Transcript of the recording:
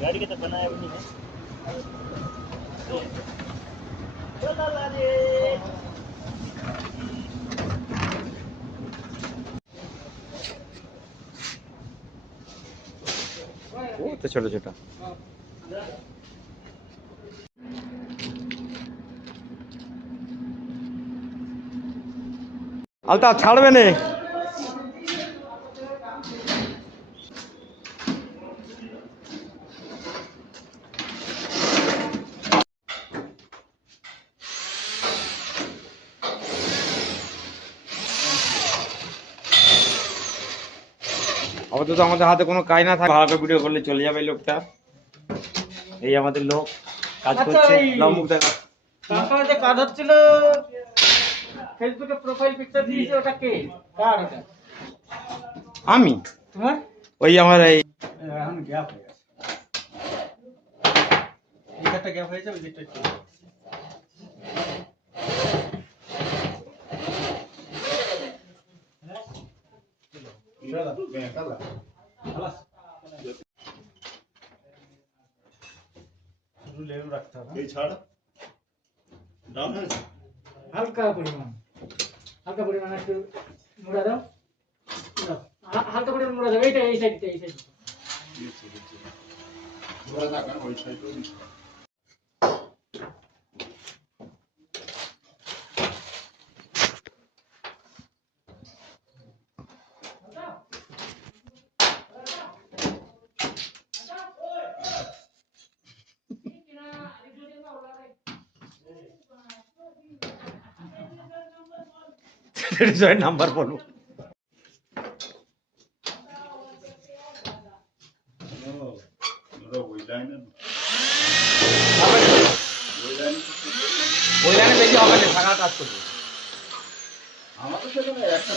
गाड़ी के तो बनाया भी नहीं है। वो तो छोटा छोटा আলতা ছাড়বে না। আপাতত আমাদের হাতে কোনো কাজ না থাকে, ভালো করে ভিডিও করলে চলে যাবে লোকটা। এই আমাদের লোক কাজ করছে। মুখ দেখা কাকা যে কাজ হচ্ছিল, ফেসবুকে প্রোফাইল পিকচার দিয়েছে, ওটা কে? কার ওটা? আমি তোমার? ওই আমার এই এখন গ্যাপ হয়ে গেছে, একটা গ্যাপ হয়ে যাবে যেটা একটু রাখতে হবে। এই ছাড় দাও না, হালকা পরিমাণ একটু মুড়া দাও, হালকা পরিমাণ মুড়া দাও। এইটা এই সাইডটা, এই সাইড মুড়া দাও, ওই সাইডও নাম্বার বলো। ওই লাইনে বেশি হবে না, ফাঁকা কাজ করবে। আমাদের সেখানে একটা